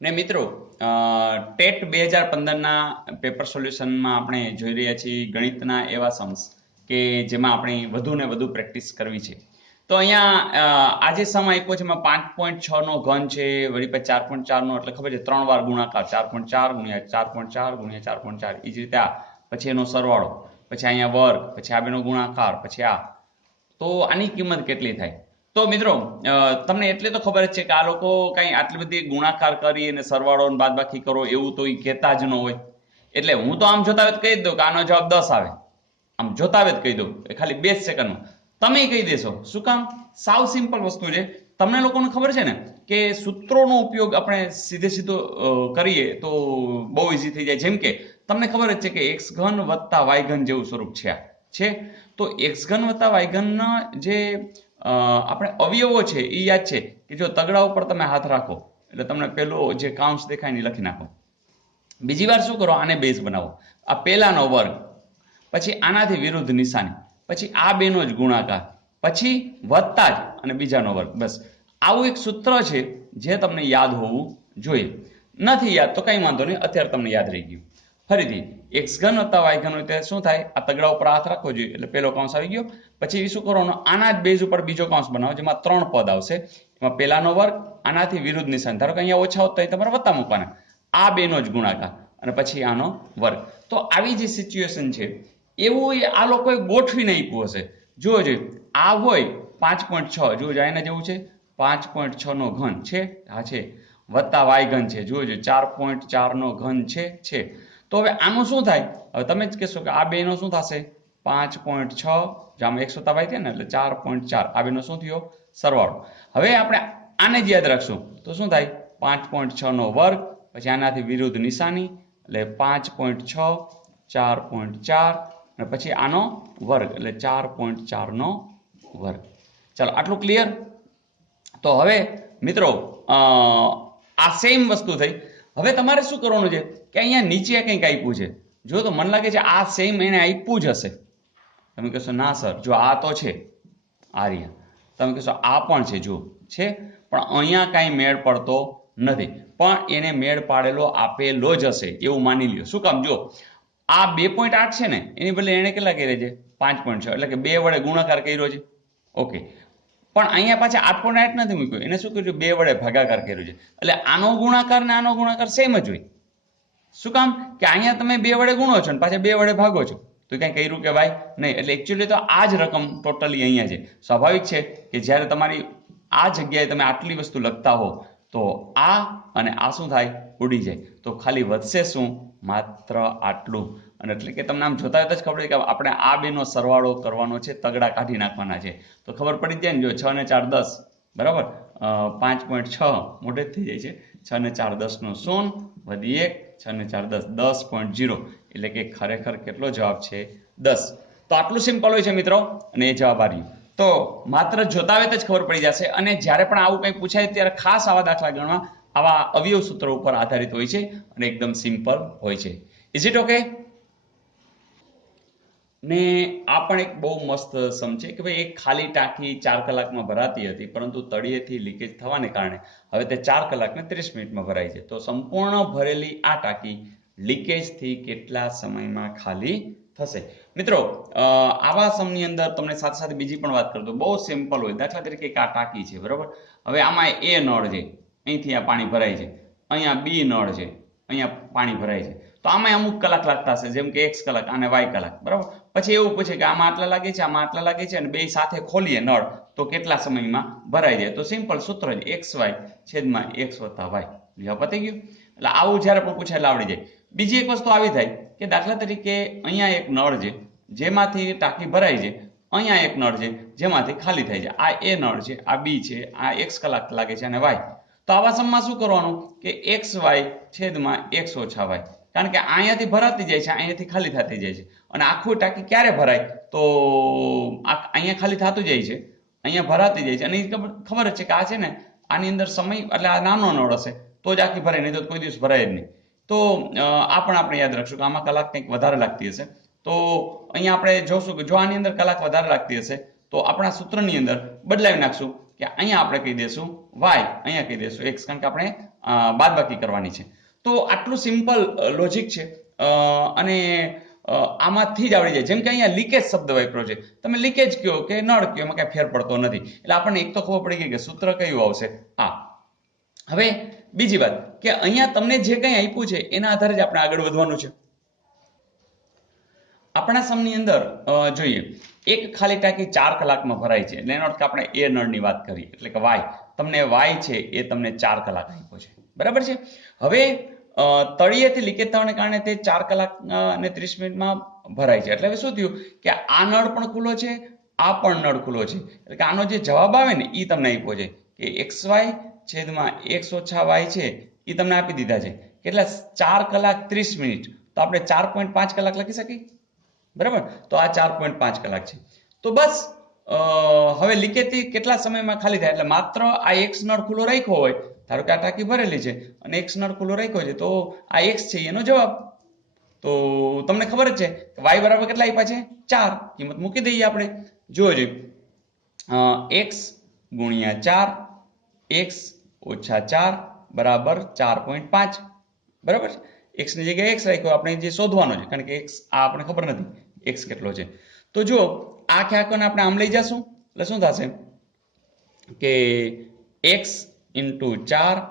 ને મિત્રો TET 2015ના paper સોલ્યુશનમાં આપણે જોઈ રહ્યા છીએ ગણિતના એવા સમ્સ કે જેમાં આપણે વધુ ને વધુ પ્રેક્ટિસ કરવી છે. તો અહીંયા આજે સમ આપ્યો છે એમાં 5.6 નો ઘન છે, વળી પછી 4.4 નો એટલે ખબર છે 3 વાર ગુણાકાર 4.4 ગુણ્યા 4.4 ગુણ્યા 4.4 એ જ રીતે આ પછી એનો સરવાળો પછી અહીંયા વર્ગ પછી આ બેનો ગુણાકાર પછી આ. તો આની કિંમત કેટલી થાય? તો મિત્રો તમને એટલે તો ખબર જ છે કે આ લોકો કઈ આટલી બધી ગુણાકાર કરી અને સરવાળો બાદબાકી કરો એવું તો એ કહેતા જ ન હોય. એટલે હું તો આમ જોતા કહી દઉં કે આનો જવાબ 10 આવે, આમ જોતા કહી દઉં ખાલી 2 સેકન્ડમાં. તમે કહી દેશો. શું કામ? સાવ સિમ્પલ વસ્તુ છે. તમને લોકોને ખબર છે ને કે સૂત્રોનો ઉપયોગ આપણે સીધો કરીએ તો બહુ ઈઝી થઈ જાય. જેમ કે તમને ખબર જ છે કે x ઘન વત્તા y ઘન જેવું સ્વરૂપ છે. તો x ઘન વત્તા y ઘનના જે આપણે અવયવો છે એ યાદ છે કે જો તગડા ઉપર તમે હાથ રાખો એટલે તમને પેલો જે કાઉન્સ દેખાય ને લખી નાખો. બીજી વાર શું કરો? આને બેઝ બનાવો. આ પહેલાનો વર્ગ પછી આનાથી વિરુદ્ધ નિશાની પછી આ બેનો જ ગુણાકાર પછી વત્તા જ અને બીજાનો વર્ગ. બસ આવું એક સૂત્ર છે જે તમને યાદ હોવું જોઈએ. નથી યાદ તો કંઈ વાંધો નહીં, અત્યારે તમને યાદ રહી ગયું. ફરીથી x ઘન વત્તા y ઘન હોય ત્યારે શું થાય? આ તગડા ઉપર હાથ રાખવો જોઈએ એટલે પેલો કૌંસ આવી ગયો. પછી શું કરવાનું? આના જ બેઝ ઉપર બીજો કૌંસ બનાવો જેમાં 3 પદ આવશે. એમાં પહેલાનો વર્ગ આનાથી વિરુદ્ધ નિશાન. ધારો કે અહીંયા ઓછા હોત તો તમારે વત્તા મૂકવાના. આ બેનો જ ગુણાકાર અને પછી આનો વર્ગ. તો આવી જે સિચ્યુએશન છે એવું આ લોકોએ ગોઠવીને આપ્યું હશે. જુઓ જોઈએ આ હોય 5.6, જુઓ એના જેવું છે 5.6 નો ઘન છે, હા છે, વત્તા y ઘન છે, જુઓ 4.4 નો ઘન છે. તો હવે આનું શું થાય? હવે તમે જ કહેશો કે આ બેનો શું થશે? 5.6 જામાં 1 વત્તા y થયા ને એટલે 4.4. આ બેનો શું થયો? સરવાળો. હવે આપણે આને જ યાદ રાખશું તો શું થાય? 5.6 નો વર્ગ પછી આનાથી વિરુદ્ધ નિશાની એટલે 5.6 4.4 અને પછી આનો વર્ગ એટલે 4.4 નો વર્ગ. ચાલો આટલું ક્લિયર. તો હવે મિત્રો આ સેમ વસ્તુ થઈ. હવે તમારે શું કરવાનું છે કે અહીંયા નીચે કંઈક આપ્યું છે. જો તો મને લાગે છે આ સેમ એને આપ્યું જ હશે. તમે કહેશો ના સર, જો આ તો છે આર્યા, તમે કહેશો આ પણ છે, જો છે, પણ અહીંયા કાંઈ મેળ પડતો નથી. પણ એને મેળ પાડેલો આપેલો જ હશે એવું માની લ્યો. શું કામ? જો આ 2.8 છે ને એની બદલે એને કેટલા કર્યા છે? 5.6 એટલે કે 2 વડે ગુણાકાર કર્યો છે. ઓકે, પણ અહીંયા પાછા 8.8 નથી મૂક્યો, એને શું કર્યું? 2 વડે ભાગાકાર કર્યો છે. એટલે આનો ગુણાકાર ને આનો ગુણાકાર સેમ જ હોય. શું કામ? કે અહીંયા તમે 2 વડે ગુણો છો ને પાછા 2 વડે ભાગો છો. તો કઈ કર્યું કે ભાઈ નહીં. એટલે એકચ્યુઅલી તો આ જ રકમ ટોટલી અહીંયા છે. સ્વાભાવિક છે કે જ્યારે તમારી આ જગ્યાએ તમે આટલી વસ્તુ લખતા હો તો આ અને આ શું થાય? ઉડી જાય. તો ખાલી વધશે શું? માત્ર આટલું. અને એટલે કે તમને આમ જોતા જ ખબર કે આપણે આ બેનો સરવાળો કરવાનો છે, તગડા કાઢી નાખવાના છે. તો ખબર પડી જાય ને, જો 6 ને 4 10 બરાબર 5.6 મોઢે જ થઈ જાય છે. 6 ને 4 10 નો 0 વધી 1, 6 ને 4 10 10.0 એટલે કે ખરેખર કેટલો જવાબ છે? 10. તો આટલું સિમ્પલ હોય છે મિત્રો અને એ જવાબ આવ્યું. તો માત્ર જોતા જ ખબર પડી જશે. અને જ્યારે પણ આવું કંઈ પૂછાય ત્યારે ખાસ આવા દાખલા ગણવા આવા અવયવ સૂત્રો ઉપર આધારિત હોય છે અને એકદમ સિમ્પલ હોય છે. Is it okay? ને આ પણ એક બહુ મસ્ત સમ છે કે ભાઈ એક ખાલી ટાંકી 4 કલાકમાં ભરાતી હતી, પરંતુ તળિયેથી લીકેજ થવાને કારણે હવે તે 4 કલાક ને 30 મિનિટમાં ભરાય છે. તો સંપૂર્ણ ભરેલી આ ટાંકી લીકેજથી કેટલા સમયમાં ખાલી થશે? મિત્રો આવા સમની અંદર તમને સાથે સાથે બીજી પણ વાત કરતો બહુ સિમ્પલ હોય. દાખલા તરીકે એક આ ટાંકી છે બરાબર. હવે આમાં એ નળ છે, અહીંથી આ પાણી ભરાય છે, અહીંયા બી નળ છે, અહીંયા પાણી ભરાય છે. તો આમાં અમુક કલાક લાગતા હશે, જેમ કે x કલાક અને y કલાક બરાબર. પછી એવું પૂછે કે આમાં આટલા લાગે છે, આમાં આટલા લાગે છે અને બે સાથે ખોલીએ નળ તો કેટલા સમયમાં ભરાઈ જાય? તો સિમ્પલ સૂત્ર છે xy છેદમાં x વત્તા y. પતી ગયું. એટલે આવું જ્યારે પણ પૂછાય એટલે આવડી જાય. બીજી એક વસ્તુ આવી થાય કે દાખલા તરીકે અહીંયા એક નળ છે જેમાંથી ટાંકી ભરાય છે, અહીંયા એક નળ છે જેમાંથી ખાલી થાય છે. આ એ નળ છે, આ બી છે, આ x કલાક લાગે છે અને y. તો આવા સમમાં શું કરવાનું કે xy છેદમાં x ઓછા y. કારણ કે અહીંયાથી ભરાતી જાય છે, અહીંયાથી ખાલી થતી જાય છે. અને આખું ટાંકી ક્યારે ભરાય? તો અહીંયા ખાલી થતું જાય છે, અહીંયા ભરાતી જાય છે. અને ખબર જ છે કે આ છે ને આની અંદર સમય એટલે આ નાનો નળ હશે તો જ આખી ભરાય, નહીં તો કોઈ દિવસ ભરાય જ નહીં. તો આ પણ આપણે યાદ રાખશું કે આમાં કલાક કંઈક વધારે લાગતી હશે. તો અહીંયા આપણે જોશું કે જો આની અંદર કલાક વધારે લાગતી હશે તો આપણા સૂત્રની અંદર બદલાવી નાખશું કે અહીંયા આપણે કહી દઈશું y, અહીંયા કહી દઈશું x, કારણ કે આપણે બાદબાકી કરવાની છે. તો આટલું સિમ્પલ લોજિક છે અને આમાંથી જ આવડી જાય. જેમ કે અહીંયા લીકેજ શબ્દ વાપર્યો છે, તમે લીકેજ કયો કે નળ કયો એમાં કઈ ફેર પડતો નથી. એટલે આપણને એક તો ખબર પડી ગઈ કે સૂત્ર કયું આવશે, આ. હવે બીજી વાત કે અહીંયા તમને જે કંઈ આપ્યું છે એના આધારે જ આપણે આગળ વધવાનું છે. આપણા સમની અંદર જોઈએ એક ખાલી ટાંકી 4 કલાકમાં ભરાય છે, એટલે એનો અર્થ આપણે એ નળની વાત કરી, એટલે કે વાય. તમને વાય છે એ તમને 4 કલાક આપ્યો છે, બરાબર છે. હવે તળિયેથી લીકેજ થવાને કારણે તે 4 કલાક અને 30 મિનિટમાં ભરાય છે. એટલે હવે શું થયું કે આ નળ પણ ખુલ્લો છે, આ પણ નળ ખુલ્લો છે. એટલે કે આનો જે જવાબ આવે ને એ તમને આપ્યો છે કે xy છેદમાં x ઓછા y છે એ તમને આપી દીધા છે. કેટલા? 4 કલાક 30 મિનિટ. તો આપણે 4.5 કલાક લખી શકીએ, બરાબર. તો આ 4.5 કલાક છે. તો બસ હવે લીકેજથી કેટલા સમયમાં ખાલી થાય? એટલે માત્ર આ x નળ ખુલ્લો રાખ્યો હોય, ધારો કે આ ટાંકી ભરેલી છે અને x નળ ખુલ્લો રાખ્યો છે, તો આ x છે એનો જવાબ. તો તમને ખબર જ છે કે y બરાબર કેટલા આપ્યા છે? 4. કિંમત મૂકી દઈએ આપણે. જોજો x ગુણ્યા 4, x ઓછા 4 બરાબર 4.5, બરાબર. x ની જગ્યાએ x રાખ્યો, આપણે જે શોધવાનો છે, કારણ કે x આ આપણે ખબર નથી x કેટલો છે. તો જો આ ખ્યાકોને આપણે આમ લઈ જશું એટલે શું થશે કે x × 4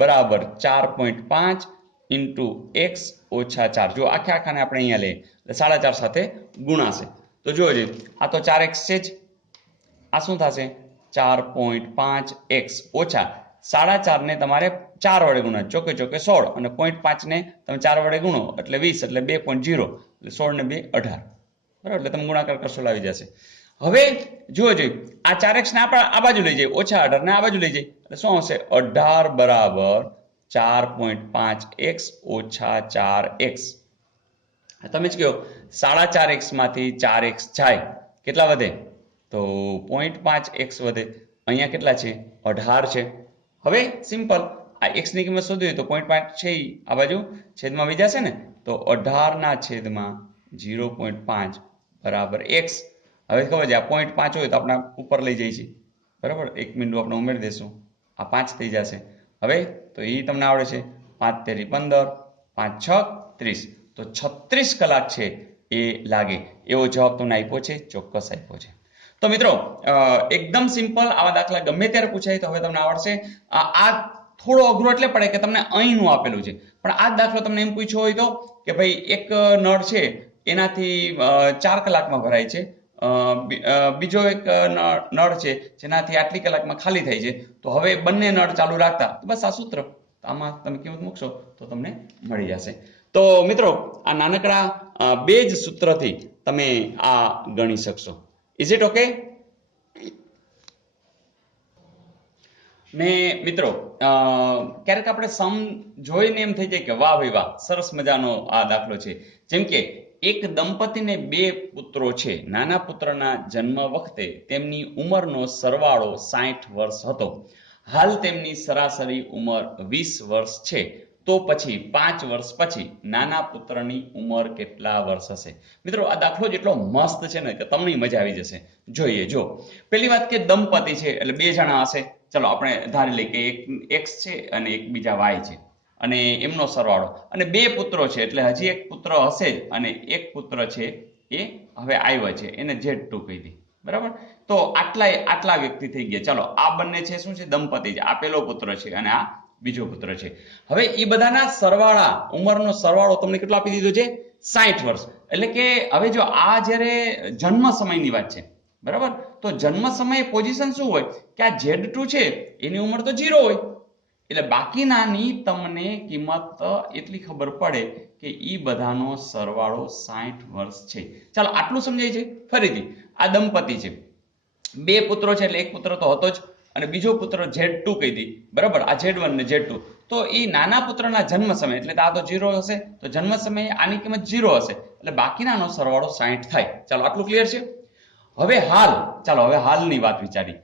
બરાબર 4.5 × x ઓછા 4. જો આખે આખાને આપણે અહીંયા લઈએ એટલે 4.5 સાથે ગુણાશે. તો જોજો આ તો 4x છે જ, આ શું થશે 4.5x ઓછા 4.5 ને તમારે 4 વડે ગુણો, ચોકે ચોકે 16, અને 0.5 ને તમે 4 વડે ગુણો એટલે 20, એટલે 2.0, એટલે 16 ને 2 18, બરાબર. એટલે તમે ગુણાકાર કરશો એટલે આવી જશે. હવે જોજો આ 4x ને આપણે આ બાજુ લઈ જઈએ, ઓછા 18 ને આ બાજુ લઈ જઈએ એટલે શું આવશે? 18 બરાબર 4.5x ઓછા 4x. તમે જ કહો 4.5x માંથી 4x જાય, કેટલા વધે? તો 0.5x વધે. અહીંયા કેટલા છે? 18 છે. હવે સિમ્પલ, આ x ની કિંમત શોધવી હોય તો 0.5 છે આ બાજુ છેદમાં આવી જશે ને, તો 18 ના છેદમાં 0.5 બરાબર x. હવે ખબર છે આ 0.5 હોય તો આપણે ઉપર લઈ જઈએ છીએ, બરાબર. 1 બિંદુ આપણે ઉમેરી દેશું, આ 5 થઈ જશે. હવે તો એ તમને આવડે છે, 5 તેરી 15, 5 6 30, તો 36 કલાક છે એ લાગે એવો જવાબ તમને આપ્યો છે, ચોક્કસ આપ્યો છે. તો મિત્રો એકદમ સિમ્પલ, આવા દાખલા ગમે ત્યારે પૂછાય તો હવે તમને આવડશે. આ થોડો અઘરો એટલે પડે કે તમને અહીંનું આપેલું છે, પણ આ દાખલો તમને એમ પૂછ્યો હોય તો કે ભાઈ એક નળ છે એનાથી 4 કલાકમાં ભરાય છે, બીજો એક નળ છે જેનાથી આટલી કલાકમાં ખાલી થાય છે, તો હવે બંને નળ ચાલુ રાખતા બસ આ સૂત્ર આમાં તમે કિંમત મૂકશો તો તમને મળી જશે. તો મિત્રો આ નાનકડા બે જ સૂત્રથી તમે આ ગણી શકશો. Is it okay? ને મિત્રો ક્યારેક આપણે સમ જોઈને એમ થઈ જાય કે વાહ ભાઈ વાહ, સરસ મજાનો આ દાખલો છે. જેમ કે એક દંપતીને 2 પુત્રો છે. નાના પુત્રના જન્મ વખતે તેમની ઉંમરનો સરવાળો 60 વર્ષ હતો. હાલ તેમની સરાસરી ઉંમર 20 વર્ષ છે. તો પછી 5 વર્ષ પછી નાના પુત્રની ઉંમર કેટલા વર્ષ હશે? મિત્રો આ દાખલો જેટલો મસ્ત છે ને કે તમને મજા આવી જશે. જોઈએ, જો પહેલી વાત કે દંપતી છે એટલે 2 જણા હશે. ચલો આપણે ધારી લઈએ કે એક x છે અને એક બીજા y છે, અને એમનો સરવાળો, અને 2 પુત્રો છે એટલે હજી એક પુત્ર હશે જ, અને એક પુત્ર છે એ હવે આવ્યો છે, એને Z2 કહી દે, બરાબર. તો આટલા વ્યક્તિ થઈ ગયા. ચલો આ બંને છે શું છે? દંપતી છે. આ પહેલો પુત્ર છે અને આ બીજો પુત્ર છે. હવે એ બધાના સરવાળા, ઉંમરનો સરવાળો તમને કેટલો આપી દીધો છે? 60 વર્ષ. એટલે કે હવે જો આ જ્યારે જન્મ સમયની વાત છે, બરાબર, તો જન્મ સમયે પોઝિશન શું હોય કે આ Z2 છે એની ઉંમર તો 0 હોય, એટલે બાકીનાની તમને કિંમત એટલી ખબર પડે કે ઈ બધાનો સરવાળો 60 વર્ષ છે. ચાલો આટલું સમજાય છે. ફરીથી આ દંપતી છે, 2 પુત્રો છે એટલે એક પુત્ર તો હતો જ, અને બીજો પુત્ર Z2 કહી દી, બરાબર. આ Z1 ને Z2, તો એ નાના પુત્રના જન્મ સમય એટલે આ તો 0 હશે, તો જન્મ સમયે આની કિંમત 0 હશે, એટલે બાકીનાનો સરવાળો 60 થાય. ચાલો આટલું ક્લિયર છે. હવે ચાલો હવે હાલની વાત વિચારી.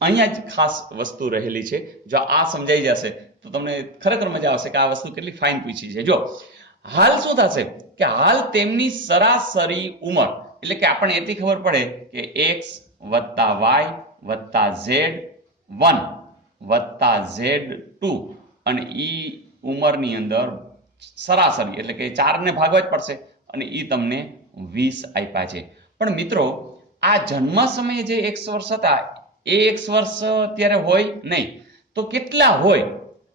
અહીંયા જ ખાસ વસ્તુ રહેલી છે. જો આ સમજાઈ જશે તો તમને ખરેખર મજા આવશે કે આ વસ્તુ કેટલી ફાઇન પૂછી છે. જો હાલ શું થશે કે હાલ તેમની સરાસરી ઉંમર, એટલે કે આપણને એટલી ખબર પડે કે x + y + z1 + z2 અને ઈ ઉંમરની અંદર સરાસરી એટલે કે 4 ને ભાગવા જ પડશે અને ઈ તમને 20 આપ્યા છે. પણ મિત્રો આ જન્મ સમયે જે x વર્ષ હતા એ x વર્ષ ત્યારે હોય નહીં, તો કેટલા હોય?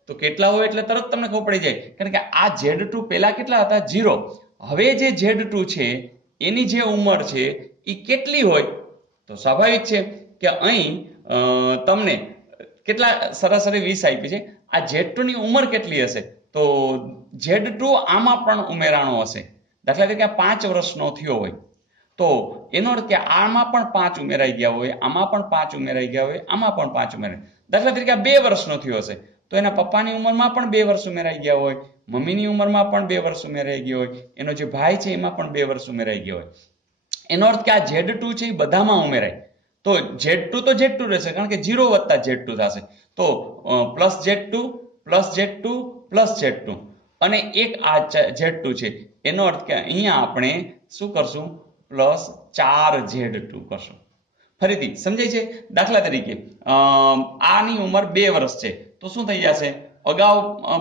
તો કેટલા હોય એટલે તરત તમને ખબર પડી જાય, કારણ કે આ Z2 પહેલા કેટલા હતા? 0. હવે જે Z2 છે એની જે ઉંમર છે એ કેટલી હોય? તો સ્વાભાવિક છે કે અહીં તમને કેટલા સરાસરી 20 આપી છે. આ Z2 ની ઉંમર કેટલી હશે? તો Z2 આમાં પણ ઉમેરાણો હશે. દાખલા તરીકે 5 વર્ષનો થયો હોય તો એનો અર્થ કે આમાં પણ 5 ઉમેરાઈ ગયા હોય, આમાં પણ 5 ઉમેરાઈ ગયા હોય, આમાં પણ 5 ઉમેરાય. દાખલા તરીકે 2 વર્ષનો થયો હશે તો એના પપ્પાની ઉંમરમાં પણ 2 વર્ષ ઉમેરાઈ ગયા હોય, મમ્મીની ઉંમરમાં પણ 2 વર્ષ ઉમેરાઈ ગયા હોય, એનો જે ભાઈ છે એમાં પણ 2 વર્ષ ઉમેરાઈ ગયા હોય. એનો અર્થ કે આ Z2 છે એ બધામાં ઉમેરાય. તો Z2 તો Z2 રહેશે, કારણ કે 0 વત્તા Z2 થશે. તો plus Z2 plus Z2 plus Z2 અને એક આ Z2 છે. એનો અર્થ કે અહીંયા આપણે શું કરશું? પ્લસ 4Z2 કરશું. ફરીથી સમજાય છે? દાખલા તરીકે આની ઉંમર 2 વર્ષ છે તો શું થઈ જશે? અગાઉ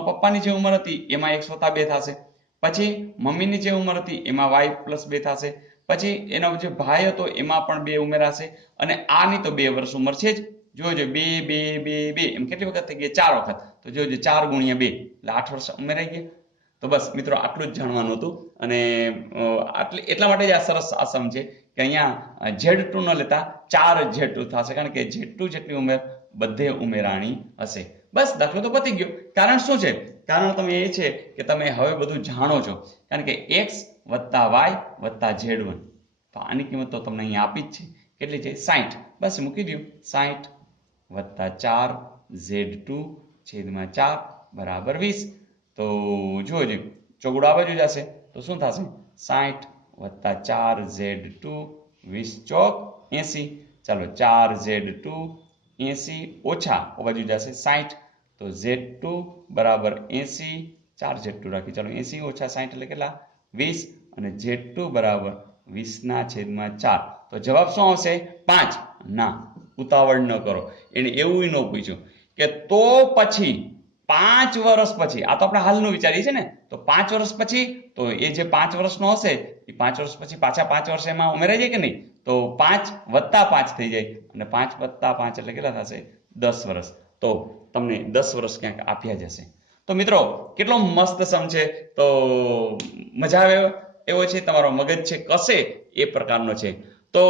પપ્પાની જે ઉંમર હતી એમાં x વત્તા 2 થશે, પછી મમ્મીની જે ઉંમર હતી એમાં y પ્લસ 2 થશે, પછી એનો જે ભાઈ હતો એમાં પણ 2 ઉમેરાશે અને આની તો 2 વર્ષ ઉંમર છે જ. જોજો 2 2 2 2 એમ કેટલી વખત થઈ ગઈ? 4 વખત. તો જોજો 4 ગુણ્યા 2 એટલે 8 વર્ષ ઉમેરાઈ ગયા. તો બસ મિત્રો આટલું જ જાણવાનું હતું અને એટલા માટે જ આ સરસ આસમ છે કે અહીંયા Z2 ન લેતા 4Z2 થશે, કારણ કે Z2 જેટલી ઉંમર બધે ઉમેરાણી હશે. બસ દાખલો તો પતી ગયો. કારણ શું છે? કારણ તમે એ છે કે તમે હવે બધું જાણો છો, કારણ કે x વત્તા y વત્તા Z1. તો આની કિંમત તો તમને અહીંયા આપી જ છે. કેટલી છે? 60. બસ મૂકી દો. 60 વત્તા 4Z2 છેદમાં 4 બરાબર 20. તો જોજો ચોગડો આ બાજુ જશે તો શું થશે? 60 વત્તા 4Z2 20 ચોક 80. ચાલો 4Z2 80 ઓછા આ બાજુ જશે 60 તો Z2 બરાબર 80. 4Z2 રાખી. ચાલો 80 ઓછા 60 એટલે કેટલા? 20 અને Z2 બરાબર 20 ના છેદમાં 4. તો જવાબ શું આવશે? 5. ના, ઉતાવળ ન કરો. એને એવું ન પૂછ્યું કે તો પછી 5 વર્ષ પછી, આ તો આપણે હાલનું વિચારીએ છીએ ને, તો 5 વર્ષ પછી તો એ જે 5 વર્ષનો હશે એ 5 વર્ષ પછી પાછા 5 વર્ષ એમાં ઉમેરાઈ જાય કે નહીં? તો 5 વત્તા 5 થઈ જાય અને 5 વત્તા 5 એટલે કેટલા થશે? 10 વર્ષ. તો તમને 10 વર્ષ ક્યાંક આપ્યા જશે. તો મિત્રો કેટલો મસ્ત સમ છે, તો મજા આવે એવો છે, તમારો મગજ છે કશે એ પ્રકારનો છે. તો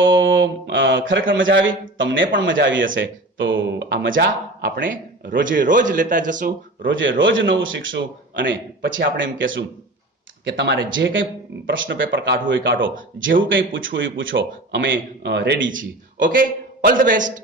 ખરેખર મજા આવી, તમને પણ મજા આવી હશે. તો આ મજા આપણે રોજે રોજ લેતા જશું, રોજે રોજ નવું શીખશું અને પછી આપણે એમ કહેશું કે તમારે જે કંઈ પ્રશ્ન પેપર કાઢવું હોય કાઢો, જેવું કંઈ પૂછવું હોય પૂછો, અમે રેડી છીએ. Okay, all the best.